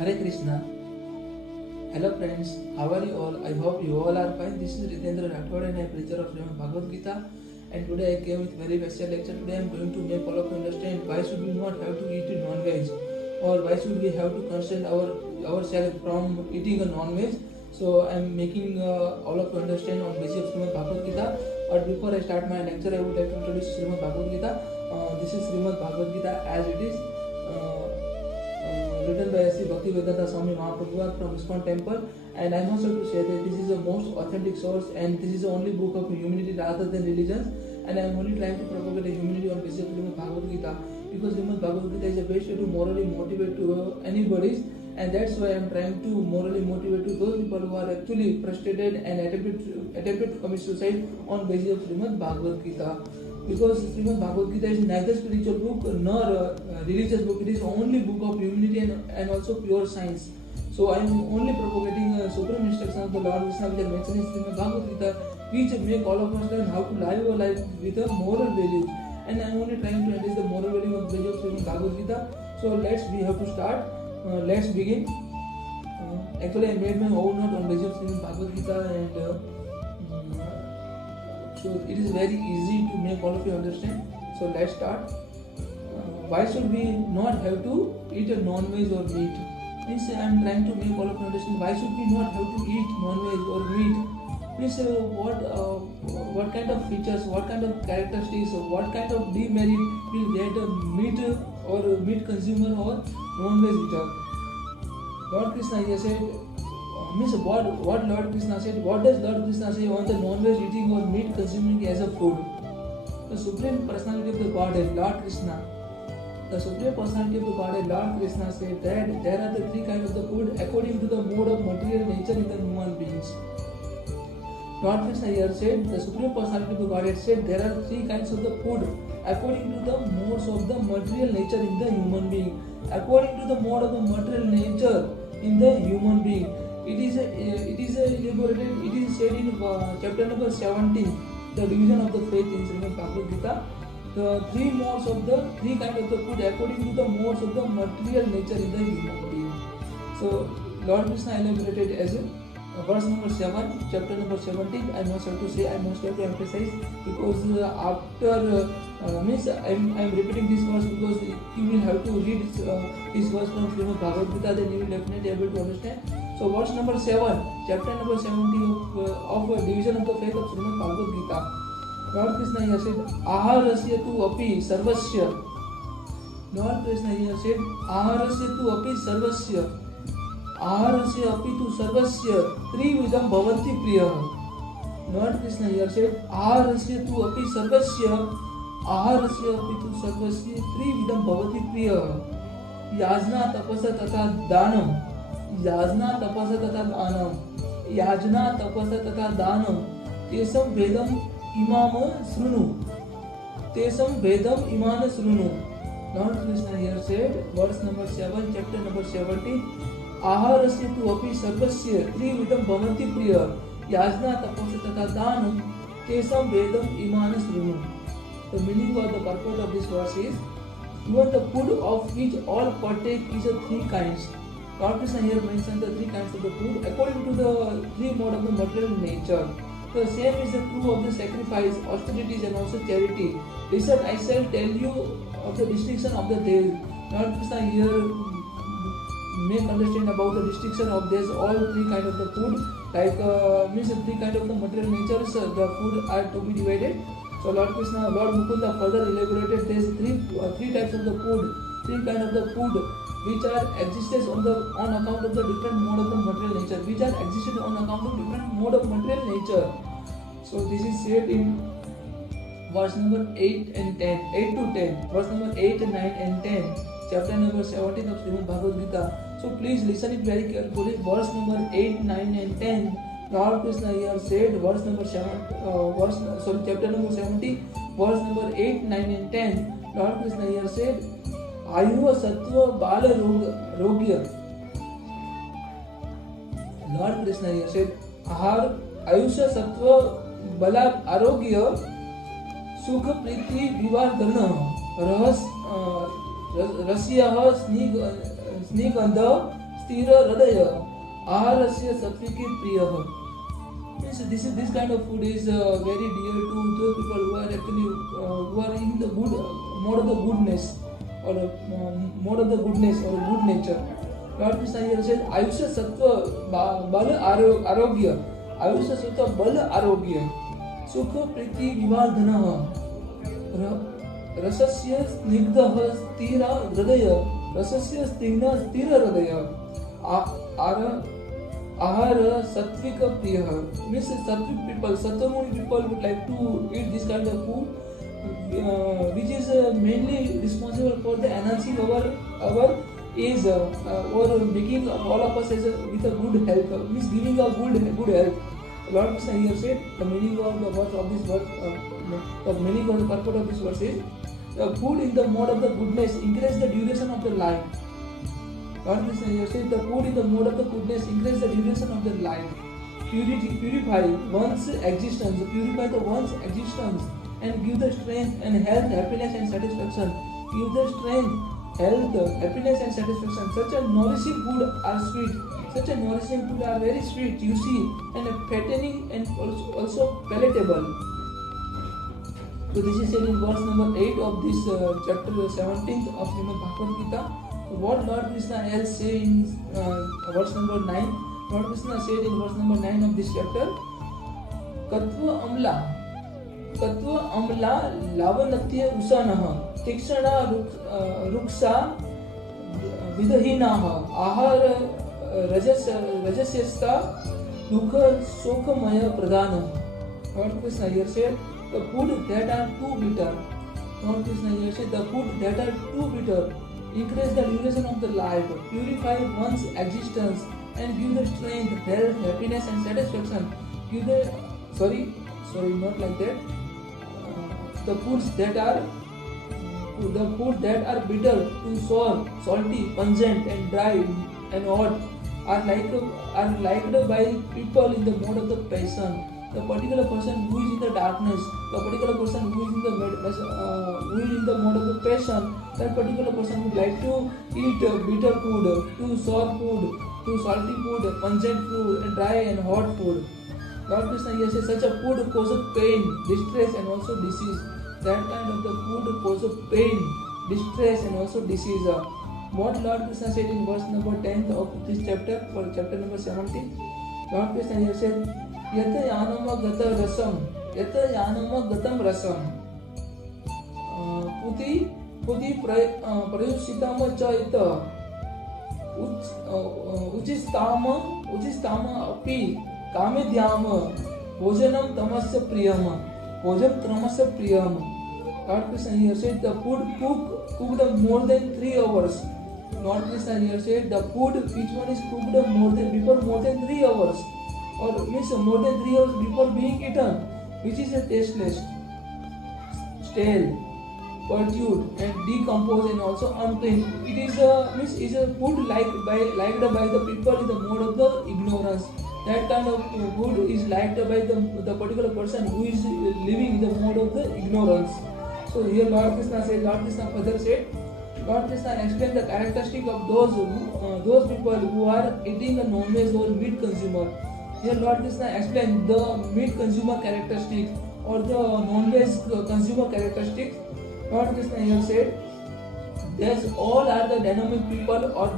Hare Krishna. Hello friends, how are you all? I hope you all are fine. This is Ritendra Rathod and I am preacher of Srimad Bhagavad Gita. And today I came with very special lecture. Today I am going to make all of you understand why should we not have to eat non-veg, or why should we have to constrain ourselves from eating a non-veg. So I am making all of you understand on basis of Srimad Bhagavad Gita. But before I start my lecture, I would like to introduce Srimad Bhagavad Gita. This is Srimad Bhagavad Gita as it is. Written by Sri Bhaktivedanta Swami Mahaprabhu from ISKCON temple, and I must have to say that this is the most authentic source and this is the only book of humanity rather than religions, and I am only trying to propagate a humanity on basis of Srimad Bhagavad Gita, because Srimad Bhagavad Gita is the best way to morally motivate to anybody, and that's why I am trying to morally motivate to those people who are actually frustrated and attempted to commit suicide on basis of Srimad Bhagavad Gita. Because Srimad Bhagavad Gita is neither spiritual book nor religious book. It is only book of humanity and also pure science. So I am only propagating supreme instructions of the Lord Krishna which are mentioned in Srimad Bhagavad Gita, which make all of us learn how to live a life with a moral values. And I am only trying to address the moral value of the Srimad Bhagavad Gita. So we have to start. Let's begin. Actually, I made my own note on basis of Srimad Bhagavad Gita, and so it is very easy to make all of you understand. So let's start. Why should we not have to eat a non-veg or meat? Means I am trying to make all of you understand why should we not have to eat non-veg or meat. Means what kind of features, what kind of characteristics, what kind of demerit will get a meat or a meat consumer or non-veg eater. Lord Krishna here said, means what Lord Krishna said, what does Lord Krishna say on the non-veg eating or meat consuming as a food? The Supreme Personality of the Godhead, Lord Krishna, the Supreme Personality of the Godhead, Lord Krishna said that there are the three kinds of the food according to the mode of material nature in the human beings. Lord Krishna here said, the Supreme Personality of the Godhead said there are three kinds of the food according to the modes of the material nature in the human being. According to the mode of the material nature in the human being. It is elaborated. It is said in chapter number 17, the division of the faith in Srimad Bhagavad Gita. The three modes of the three kinds of the food according to the modes of the material nature in the human being. So Lord Krishna elaborated as verse number 7, chapter number 17. I must have to say, I must have to emphasize, because after means I am repeating this verse because you will have to read this verse from Srimad Bhagavad Gita, then you will definitely able to understand. So verse number 7, chapter number 70 of division of the faith of Srimad Bhagavad Gita. Lord Krishna here said, Aharasya tu api sarvasya. Lord Krishna here said, Aharasya tu api sarvasya. Aharasya api tu sarvasya trividam bhavanti priya. Lord Krishna here said, Aharasya tu api sarvasya. Aharasya api tu sarvasya trividam bhavati priya. Yajna tapasa tata danam. Yajna tapasa tata danam. Yajna tapasa tata danam. Tesam vedam imam srunu. Tesam vedam imam srunu. Lord Krishna here said, verse number 7, chapter number 17. Aharasya tu api sarvasya trividam bhavanti priya. Yajna tapasa tata danam. Tesam vedam imam srunu. The meaning or the purport of this verse is, even the food of which all partake is of three kinds. Lord Krishna here mentioned the three kinds of the food according to the three modes of the material nature. The same is true of the sacrifice, austerities and also charity. Listen, I shall tell you of the distinction of the days. Lord Krishna here make understand about the distinction of this all three kinds of the food. Like means three kinds of the material natures, the food are to be divided. So Lord Krishna, Lord Mukunda further elaborated these three types of the food, three kinds of the food which are existed on account of the different mode of the material nature, which are existed on account of different mode of material nature. So this is said in verse number 8 and 10, 8 to 10, verse number 8, 9 and 10, chapter number 17 of Srimad Bhagavad Gita. So please listen it very carefully. Verse number 8, 9 and 10. Lord Krishna here said, verse number 7, chapter number 70, verse number 8, 9 and 10. Lord Krishna here said, Ayuva Sattva Bala Rogya. Lord Krishna here said, Ayusha Sattva Bala Arogya Sukha Priti Vivardhana Rasya Snigandha स्थिर हृदय आहारस्य सात्विकी प्रियः. Means this kind of food is very dear to those people who are actually who are in the good mode of the goodness or mode of the goodness or good nature. Lord Krishna here says Ayusha Sattva Bal Arogya. Ayusha Sattva Bal Arogya. Sukha Priti Vivardhanah. Rasasya Snigdha Stira Hridaya. Rasasya Snigdha Stira Hridaya. Ahara Sattvika Priya. Means Sattvic people, Sattva-muni people would like to eat this kind of food, which is mainly responsible for the enhancing our age or making all of us with a good health. Means giving a good health. Lord Krishna here said the meaning of the verse of this verse, the meaning of the purport of this verse is the food in the mode of the goodness increase the duration of the life. Lord Krishna here says the food in the mode of the goodness increase the duration of the life. Purify one's existence, purify the one's existence and give the strength and health, happiness and satisfaction. Give the strength, health, happiness and satisfaction. Such a nourishing food are sweet. Such a nourishing food are very sweet, juicy and fattening and also palatable. So this is said in verse number 8 of this chapter 17th of Srimad Bhagavad Gita. What Lord Krishna else say in verse number 9? Lord Krishna said in verse number 9 of this chapter, Katva amla lavanatya usanah tikshana ruksa vidahinaha ahara rajasyasta dukha sokhamaya pradana. Lord Krishna here said the food that are too bitter. Lord Krishna here said the food that are too bitter increase the duration of the life, purify one's existence and give the strength, health, happiness and satisfaction. Give the not like that. The foods that are bitter, too sour, salty, pungent and dry and hot are liked by people in the mode of the passion. The particular person who is in the darkness, the particular person who is in the mode of the passion, that particular person would like to eat bitter food, too sour food, too salty food, pungent food, and dry and hot food. Lord Krishna here says such a food causes pain, distress, and also disease. That kind of the food causes pain, distress, and also disease. What Lord Krishna said in verse number 10 of this chapter, for chapter number 17, Lord Krishna here said, Yata yanama gatam rasam puti prayusitama cha ita uchistama api kame dhyama bhojanam tamasya priyam. Lord Krishna here said the food cooked more than 3 hours. Lord Krishna here said the food which one is cooked more than 3 hours. Or means more than 3 hours before being eaten, which is a tasteless, stale, perturbed, and decomposed, and also unclean. It is a food liked by the people in the mode of the ignorance. That kind of food is liked by the particular person who is living in the mode of the ignorance. So here Lord Krishna further said, Lord Krishna explained the characteristic of those people who are eating a non-veg or meat consumer. Here Lord Krishna explained the meat consumer characteristics or the non-veg consumer characteristics. Lord Krishna here said, these all are the dynamic people or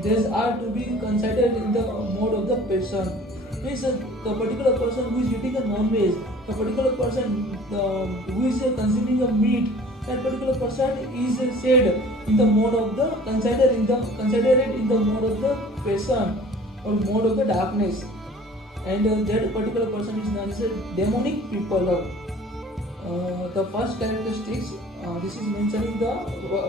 these are to be considered in the mode of the passion. Means the particular person who is eating a non-veg, the particular person who is consuming a meat, that particular person is said in the mode of the considered in the mode of the passion or mode of the darkness, and that particular person is known as a demonic people. The first characteristics, this is mentioned in the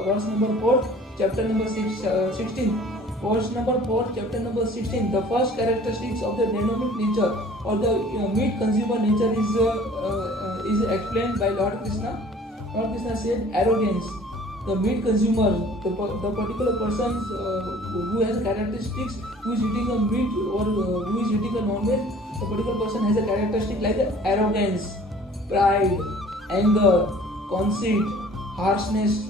verse number 4, chapter number 16. Verse number 4, chapter number 16. The first characteristics of the demonic nature or the meat consumer nature is explained by Lord Krishna. Lord Krishna said arrogance. The meat consumer, the particular person who has characteristics, who is eating a meat or who is eating a non-veg, the particular person has a characteristic like arrogance, pride, anger, conceit, harshness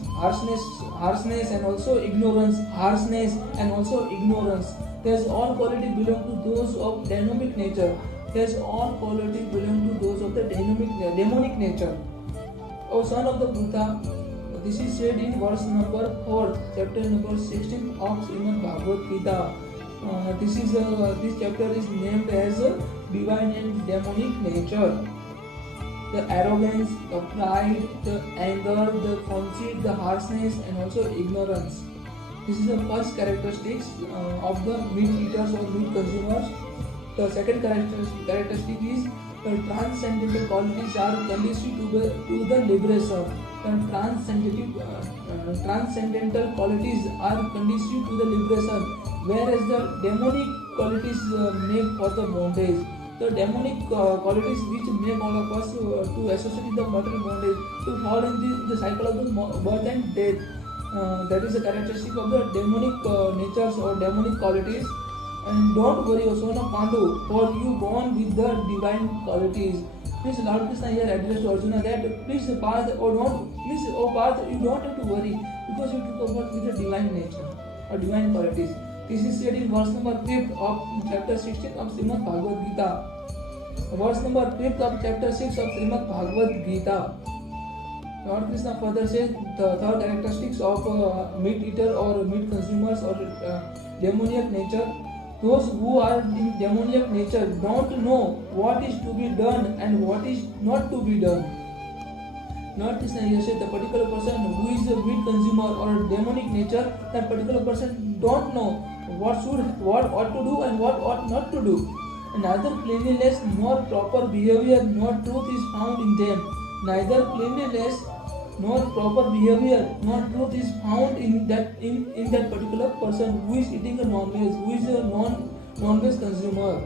and also ignorance, harshness and also ignorance. These all qualities belong to those of dynamic nature. These all qualities belong to those of the demonic nature. O son of the Buddha, this is said in verse number 4, chapter number 16 of Srimad Bhagavad Gita. This chapter is named as divine and demonic nature. The arrogance, the pride, the anger, the conceit, the harshness, and also ignorance. This is the first characteristics of the meat eaters or meat consumers. The second characteristic is the transcendental qualities are conducive to the liberation. The transcendental qualities are conducive to the liberation, whereas the demonic qualities make for the bondage. The demonic qualities which make all of us to associate with the material bondage, to fall in the cycle of the birth and death. That is a characteristic of the demonic natures or demonic qualities. And don't worry, O son of Pandu, for you born with the divine qualities. Please, Lord Krishna here addressed to Arjuna that please Parth, Parth, you don't have to worry because you took over with the divine nature or divine qualities. This is said in verse number 5 of chapter 16 of Srimad Bhagavad Gita. Verse number 5 of chapter 6 of Srimad Bhagavad Gita. Lord Krishna further says the third characteristics of meat eater or meat consumers or demoniac nature. Those who are in demoniac nature don't know what is to be done and what is not to be done. Lord Krishna here said the particular person who is a meat consumer or demonic nature, that particular person don't know what ought to do and what ought not to do. Neither cleanliness nor proper behavior nor truth is found in them. Neither cleanliness nor proper behavior nor truth is found in that particular person who is eating a non-veg, who is a non-veg consumer.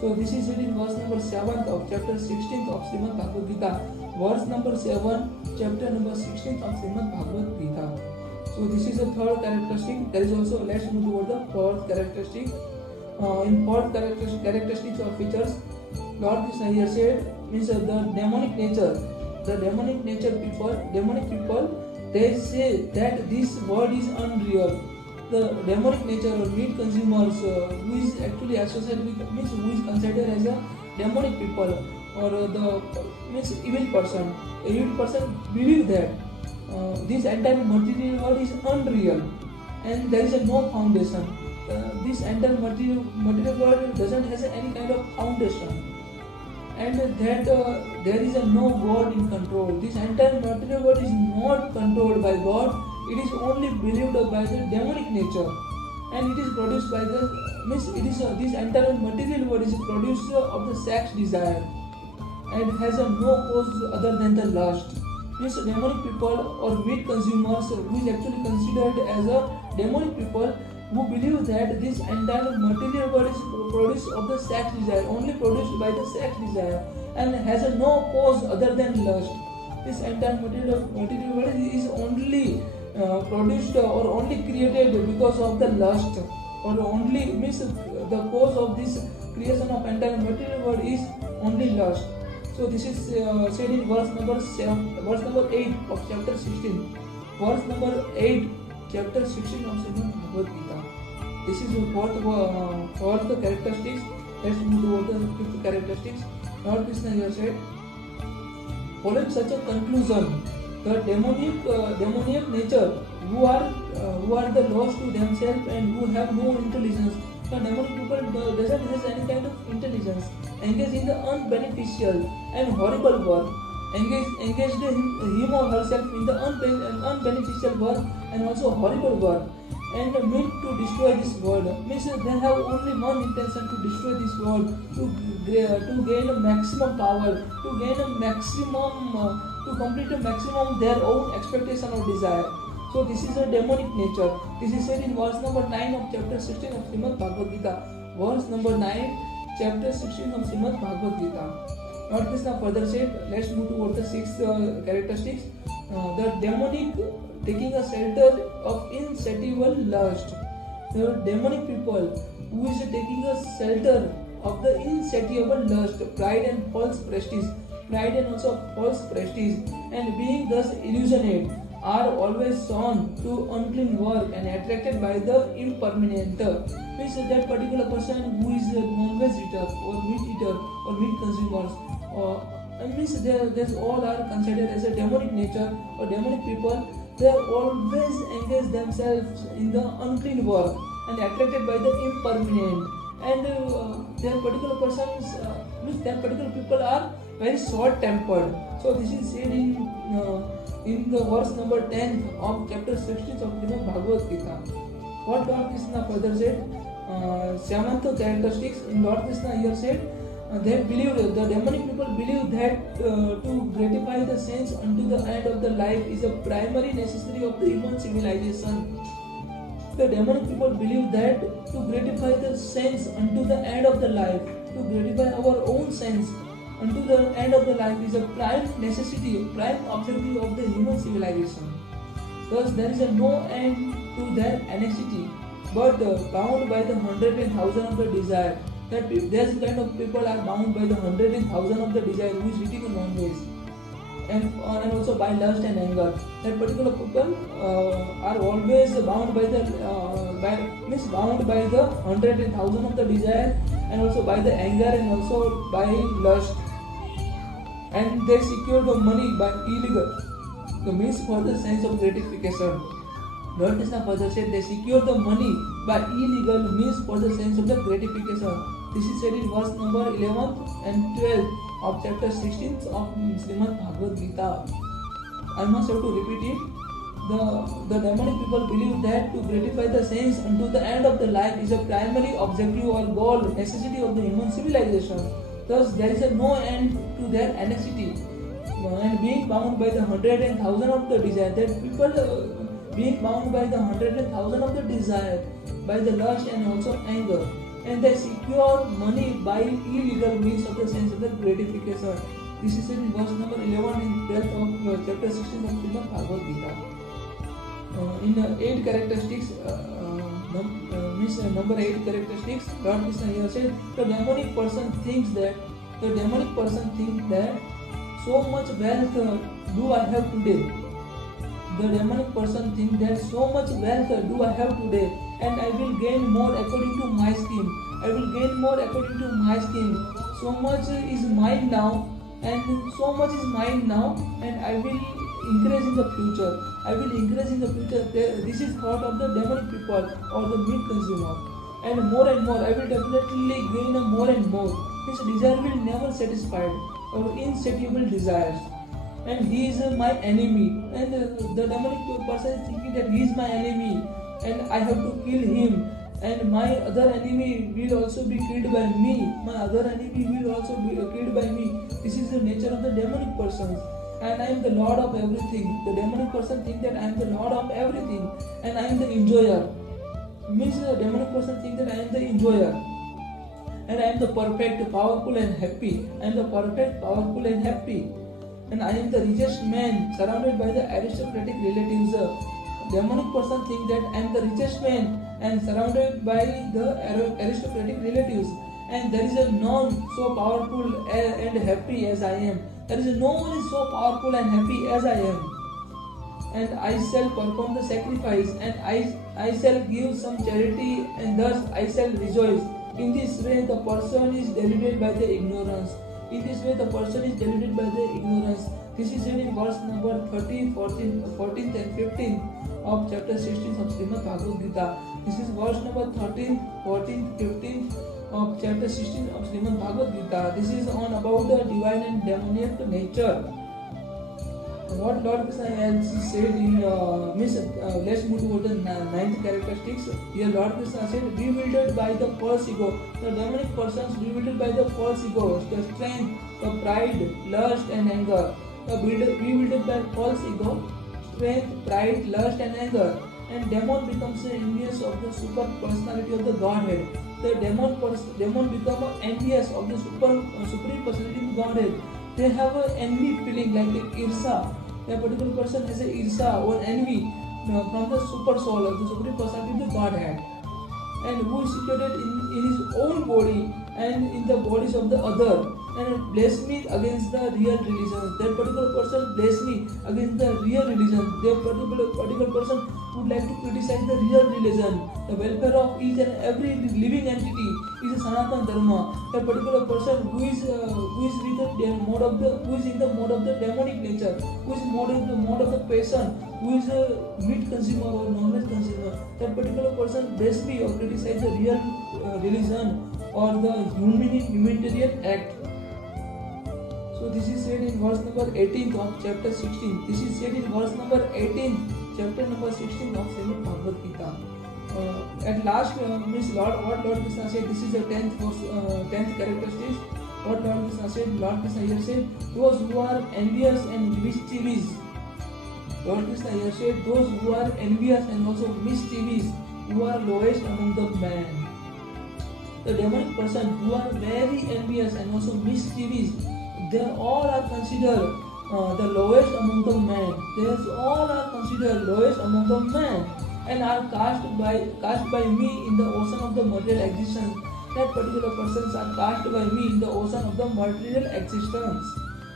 So this is it in verse number 7 of chapter 16 of Srimad Bhagavad Gita. Verse number 7, chapter number 16 of Srimad Bhagavad Gita. So this is the third characteristic. There is also, let's move toward the fourth characteristic. In fourth characteristics or features, Lord Krishna here said means the demonic nature. The demonic people, they say that this world is unreal. The demonic nature or meat consumers who is actually associated with, means who is considered as a demonic people or the means evil person. A evil person believe that this entire material world is unreal and there is no foundation. This entire material world doesn't have any kind of foundation. And that there is no God in control. This entire material world is not controlled by God. It is only believed by the demonic nature, and it is produced by the this entire material world is a producer of the sex desire, and has no cause other than the lust. Means demonic people or meat consumers who is actually considered as a demonic people who believe that this entire material world is produced of the sex desire, only produced by the sex desire, and has no cause other than lust. This entire material world is only produced or only created because of the lust, or only means the cause of this creation of entire material world is only lust. So this is said in verse number 8 of chapter 16. Verse number 8, chapter 16 of Srimad Bhagavad Gita. This is the fourth characteristics. Let's move to the fifth characteristics. Lord Krishna here said, following such a conclusion, the demoniac nature who are the lost to themselves and who have no intelligence. The demonic people doesn't have any kind of intelligence, engage in the unbeneficial and horrible work, engaged him or herself in the unbeneficial work and also horrible work, and mean to destroy this world. Means they have only one intention, to destroy this world, to gain a maximum power, to complete a maximum their own expectation or desire. So this is a demonic nature. This is said in verse number 9 of chapter 16 of Srimad Bhagavad Gita. Verse number 9, chapter 16 of Srimad Bhagavad Gita. Lord Krishna further said, let's move toward the sixth characteristics. The demonic taking a shelter of insatiable lust. The demonic people who is taking a shelter of the insatiable lust, pride and false prestige, and being thus illusionate, are always shown to unclean work and attracted by the impermanent. Means that particular person who is a non-veg eater or meat eater or meat consumers, means they all are considered as a demonic nature or demonic people. They always engage themselves in the unclean work and attracted by the impermanent. And their particular persons, means that particular people are very short-tempered. So this is said in the verse number 10 of chapter 16 of the Bhagavad Gita. What Lord Krishna further said, seventh characteristics in Lord Krishna here said, they believed, the demonic people believe that to gratify the sense unto the end of the life is a primary necessity of the human civilization. The demonic people believe that to gratify the sense unto the end of the life, to gratify our own sense unto the end of the life is a prime necessity, prime objective of the human civilization. Thus there is no end to their necessity, but bound by the 100,000 of the desire. That this kind of people are bound by the 100,000 of the desire, who is eating a non-veg, and also by lust and anger. That particular people are always bound by the bound by the 100,000 of the desire, and also by the anger, and also by lust, and they secure the money by illegal, the means for the sense of gratification. Lord Krishna further said they secure the money by illegal means for the sense of the gratification. This is said in verse number 11 and 12 of chapter 16 of Srimad Bhagavad Gita. I must have to repeat it. The demonic people believe that to gratify the sense unto the end of the life is a primary objective or goal, necessity of the human civilization. Thus there is no end to their necessity. And being bound by the 100,000 of the desire, that people being bound by the 100,000 of the desire, by the lust and also anger, and they secure money by illegal means of the sense of the gratification. This is in verse number 11 and 12 of chapter 16 of Srimad Bhagavad Gita. In 8 characteristics, means number 8 characteristics, Lord Krishna here said, the demonic person thinks that so much wealth do I have today. The demonic person thinks that so much wealth do I have today, and I will gain more according to my scheme. So much is mine now, and I will increase in the future. This is thought of the demonic people or the meat consumer. And more, I will definitely gain more and more. His desire will never satisfied, or insatiable desires. And he is my enemy, and the demonic person is thinking that he is my enemy and I have to kill him, and my other enemy will also be killed by me. This is the nature of the demonic person. And I am the Lord of everything. The demonic person thinks that I am the Lord of everything and I am the enjoyer. Means the demonic person thinks that I am the enjoyer, and I am the perfect, powerful and happy. And I am the richest man surrounded by the aristocratic relatives. Demonic person thinks that I am the richest man and surrounded by the aristocratic relatives, and there is none so powerful and happy as I am. There is no one is so powerful and happy as I am. And I shall perform the sacrifice, and I shall give some charity, and thus I shall rejoice. In this way the person is deluded by the ignorance. This is said in verse number 13, 14 and 15 of chapter 16 of Srimad Bhagavad Gita. This is verse number 13, 14, 15 of chapter 16 of Srimad Bhagavad Gita. This is on about the divine and demoniac nature. What Lord Krishna has said in let's move to the 9th characteristics. Here Lord Krishna said, bewildered by the false ego. The demonic persons bewildered by the false ego, the strength, the pride, lust and anger. Bewildered by false ego, strength, pride, lust and anger. And demon becomes envious of the super personality of the Godhead. The demon become envious of the supreme personality of Godhead. They have an envy feeling, like irsa. A particular person has a irsa or envy from the super soul of the supreme personality of the Godhead, and who is situated in his own body and in the bodies of the other. and blasphemy against the real religion. That particular person blasphemy against the real religion. That particular person would like to criticize the real religion. The welfare of each and every living entity is a Sanatana Dharma. That particular person who is in the mode of the demonic nature, who is the mode of the passion, who is a meat consumer or non-veg consumer. That particular person blasphemy or criticize the real religion or the humanitarian act. So this is said in verse number 18 of chapter 16. This is said in verse number 18, chapter number 16 of Srimad Bhagavad Gita. At last, what Lord Krishna said, this is the 10th characteristic. What Lord Krishna said, Lord Krishna here said, those who are envious and mischievous. Lord Krishna here said, those who are envious and also mischievous, who are lowest among the men. The demonic person who are very envious and also mischievous, they all are considered the lowest among the men. They all are considered lowest among the men and are cast by me in the ocean of the material existence. That particular persons are cast by me in the ocean of the material existence,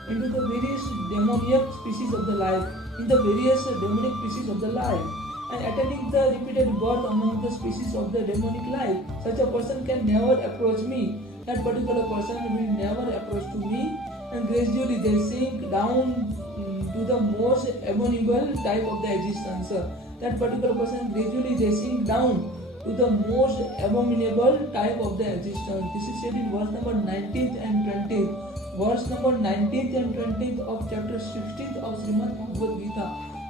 into the various demoniac species of the life, in the various demonic species of the life, and attending the repeated birth among the species of the demonic life. Such a person can never approach me. That particular person will never approach to me, and gradually they sink down to the most abominable type of the existence. That particular person gradually they sink down to the most abominable type of the existence. This is said in verse number 19th and 20th. Verse number 19th and 20th of chapter 16th of Srimad Bhagavad Gita.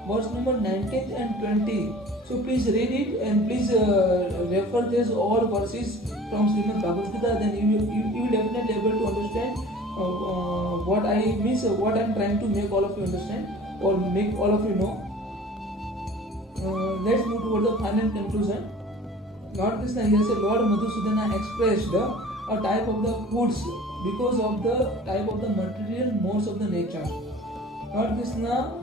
Verse number 19th and 20. So please read it and please refer these all verses from Srimad Bhagavad Gita. Then you will definitely able to understand what I am trying to make all of you understand or make all of you know. Let's move toward the final conclusion. Lord Krishna here said, Lord Madhusudana expressed a type of the foods because of the type of the material modes of the nature. Lord Krishna,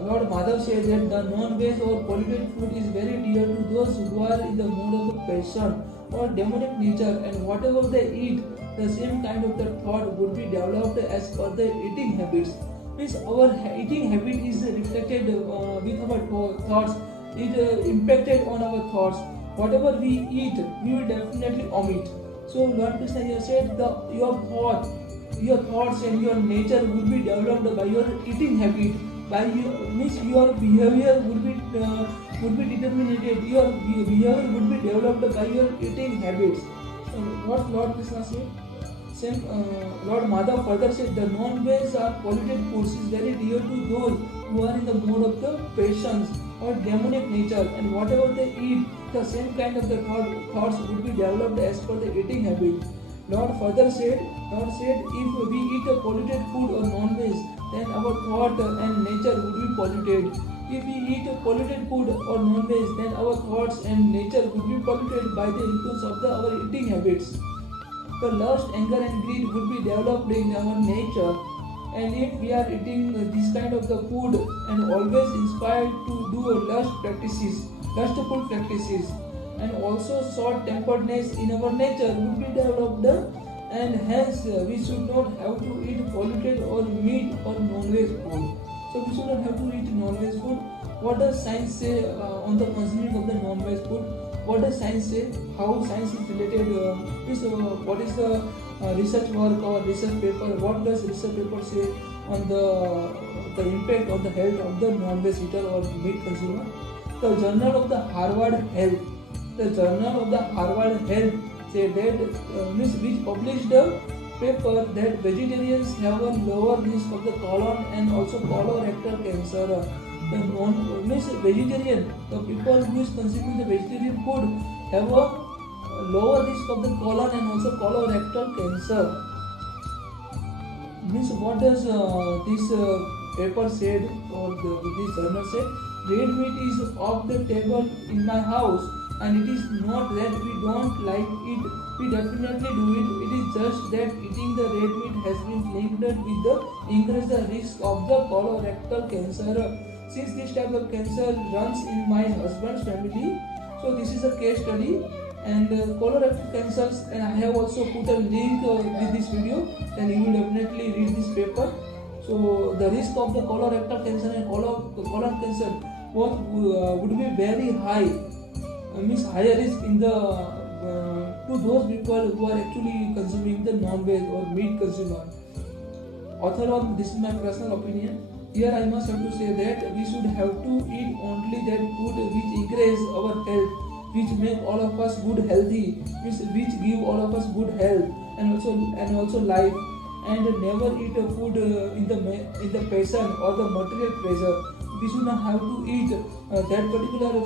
Lord Madhav said that the non-veg or polluted food is very dear to those who are in the mode of the passion or demonic nature, and whatever they eat, the same kind of the thought would be developed as per the eating habits. Means our eating habit is reflected with our thoughts. It impacted on our thoughts. Whatever we eat, we will definitely omit. So Lord Krishna here said, your thoughts and your nature would be developed by your eating habit. Your behavior would be determined. Your behavior would be developed by your eating habits. What Lord Krishna said? Lord Madhav further said, the non-veg or polluted foods is very dear to those who are in the mode of the passions or demonic nature, and whatever they eat, the same kind of the thoughts would be developed as per the eating habit. Lord said, if we eat a polluted food or non-veg, then our thought and nature would be polluted. If we eat a polluted food or non-veg, then our thoughts and nature would be polluted by the influence of our eating habits. The lust, anger and greed would be developed in our nature, and if we are eating this kind of the food and always inspired to do lustful practices, and also short-temperedness in our nature would be developed, and hence we should not have to eat polluted or meat or non-veg food. So we should not have to eat non-veg food. What does science say on the consuming of the non-veg food? What does science say? How science is related? What is the research work or research paper? What does research paper say on the impact on the health of the non-veg eater or meat consumer? The Journal of the Harvard Health. The Journal of the Harvard Health said that which published a paper that vegetarians have a lower risk of the colon and also colorectal cancer. Vegetarian, the people who is consuming the vegetarian food have a lower risk of the colon and also colorectal cancer. What does this paper said or this journal said? Red meat is off the table in my house, and it is not that we don't like it. We definitely do it. It is just that eating the red meat has been linked with the increased risk of the colorectal cancer. Since this type of cancer runs in my husband's family, so this is a case study. and colorectal cancers, and I have also put a link with this video, then you will definitely read this paper. So the risk of the colorectal cancer and colon cancer both would be very high, means higher risk in the to those people who are actually consuming the non-veg or meat consumer. Author on this is my personal opinion. Here I must have to say that we should have to eat only that food which increase our health, which make all of us good healthy, which give all of us good health and also life, and never eat a food in the passion or the material pleasure. We should not have to eat that particular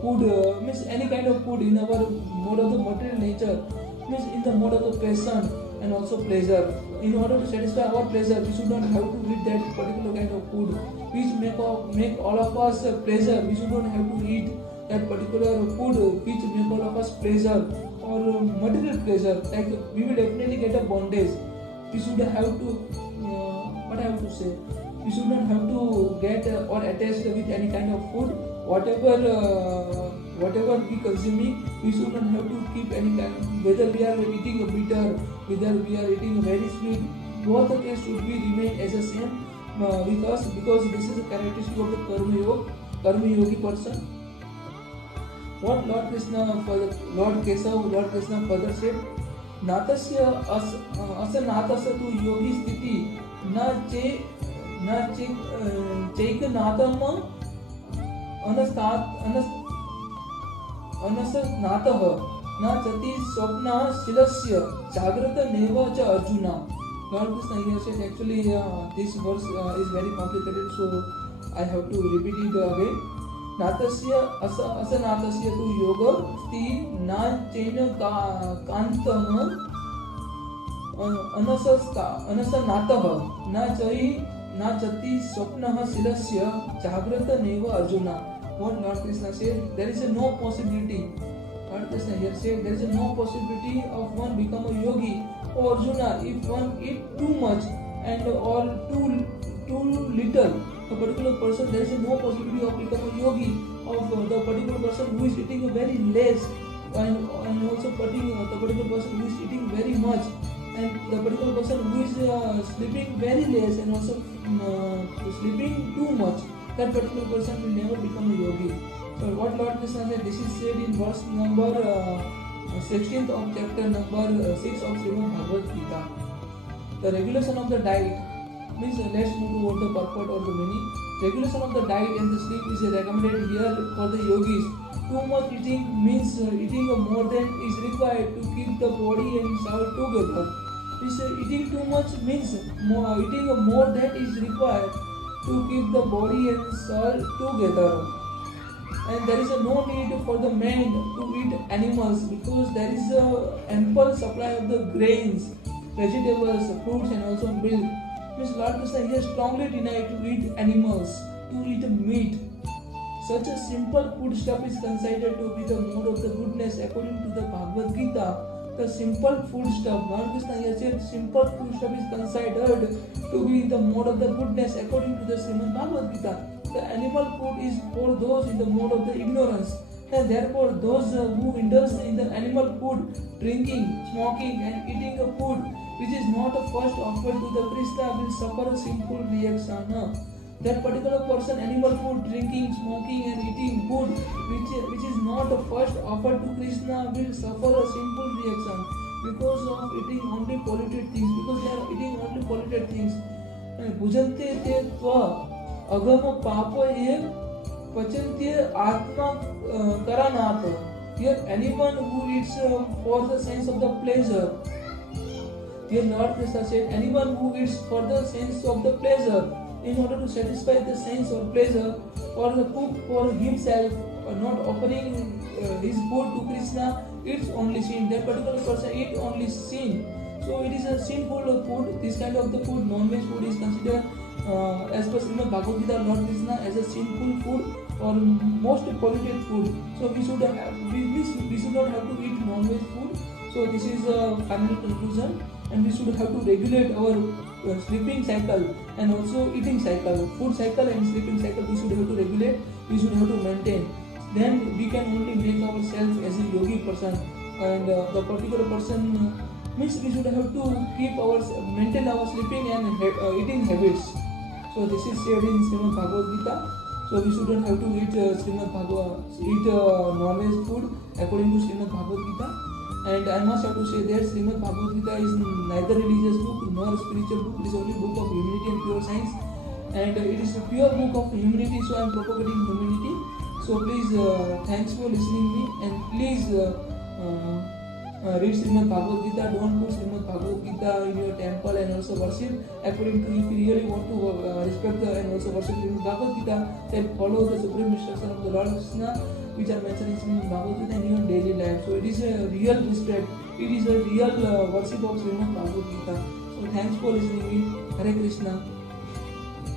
food, means any kind of food in our mode of the material nature, means in the mode of the passion and also pleasure. In order to satisfy our pleasure, we should not have to eat that particular kind of food which make all of us pleasure. We should not have to eat that particular food which make all of us pleasure or material pleasure. Like we will definitely get a bondage. We should have to what I have to say. We should not have to get or attached with any kind of food. Whatever we consuming, we should not have to keep any kind. Whether we are eating a bitter, whether we are eating a very sweet, both the case should be remain as the same with us, because this is a characteristic of the Karma Yogi person. What Lord Krishna further said, नातस्य असनातस्य तु योगी स्थिति न चैकनातम अनसनातः न चति स्वप्नः शीलस्य जाग्रत नैव च Arjun. Lord Krishna here said, actually this verse is very complicated, so I have to repeat it again. नातस्य असनातस्य तु योग स्ति न चैन कांतम अनसनातः न चति स्वप्नः शीलस्य जाग्रत नैव Arjun. What Lord Krishna said, there is no possibility. Lord Krishna here said, there is no possibility of one become a yogi. Oh Arjuna, if one eat too much and or too little, a particular person, there is no possibility of becoming a yogi. Of the particular person who is eating very less, and also the particular person who is eating very much, and the particular person who is sleeping very less and also sleeping too much, that particular person will never become a yogi. So what Lord Krishna said, this is said in verse number 16th of chapter number 6 of Srimad Bhagavad Gita. The regulation of the diet means, let's move toward the purport or the meaning. Regulation of the diet and the sleep is recommended here for the yogis. Too much eating means eating more than is required to keep the body and soul together. Eating too much means eating more than is required to keep the body and soul together. And there is no need for the man to eat animals, because there is ample supply of the grains, vegetables, fruits and also milk. Means Lord Krishna here strongly denied to eat animals, to eat meat. Such a simple food stuff is considered to be the mode of the goodness according to the Bhagavad Gita. The simple food stuff, Lord Krishna here said, simple food stuff is considered to be the mode of the goodness according to the Srimad Bhagavad Gita. The animal food is for those in the mode of the ignorance, and therefore those who indulge in the animal food, drinking, smoking and eating a food which is not first offered to the Krishna will suffer a sinful reaction. That particular person, animal food, drinking, smoking and eating food which is not first offered to Krishna will suffer a sinful reaction because of eating only polluted things, because they are eating only polluted things. Bhujante te tva agama papa ye pachante atma karanat. Here anyone who eats for the sense of the pleasure, here Lord Krishna said, anyone who eats for the sense of the pleasure, in order to satisfy the sense or pleasure, or the cook for himself, or not offering his food to Krishna, eats only sin. That particular person eats only sin. So it is a sinful food. This kind of the food, non-veg food, is considered as per Srimad Bhagavad Gita, Lord Krishna, as a sinful food or most polluted food. So we should not have to eat non-veg food. So this is a final conclusion, and we should have to regulate our sleeping cycle and also eating cycle, food cycle and sleeping cycle. We should have to regulate, we should have to maintain. then we can only make ourselves as a yogi person. And the particular person means we should have to keep our maintain our sleeping and eating habits. So this is said in Srimad Bhagavad Gita. So we shouldn't have to eat non-veg food according to Srimad Bhagavad Gita. And I must have to say that Srimad Bhagavad Gita is neither religious book nor spiritual book. It is only book of humanity and pure science. And it is a pure book of humanity. So I am propagating humanity. So please, thanks for listening me, and please read Srimad Bhagavad Gita. Don't put Srimad Bhagavad Gita in your temple and also worship. According to, if you really want to respect and also worship Srimad Bhagavad Gita, then follow the supreme instruction of the Lord Krishna, which are mentioned in Srimad Bhagavad Gita in your daily life. So it is a real respect. It is a real worship of Srimad Bhagavad Gita. So thanks for listening me. Hare Krishna.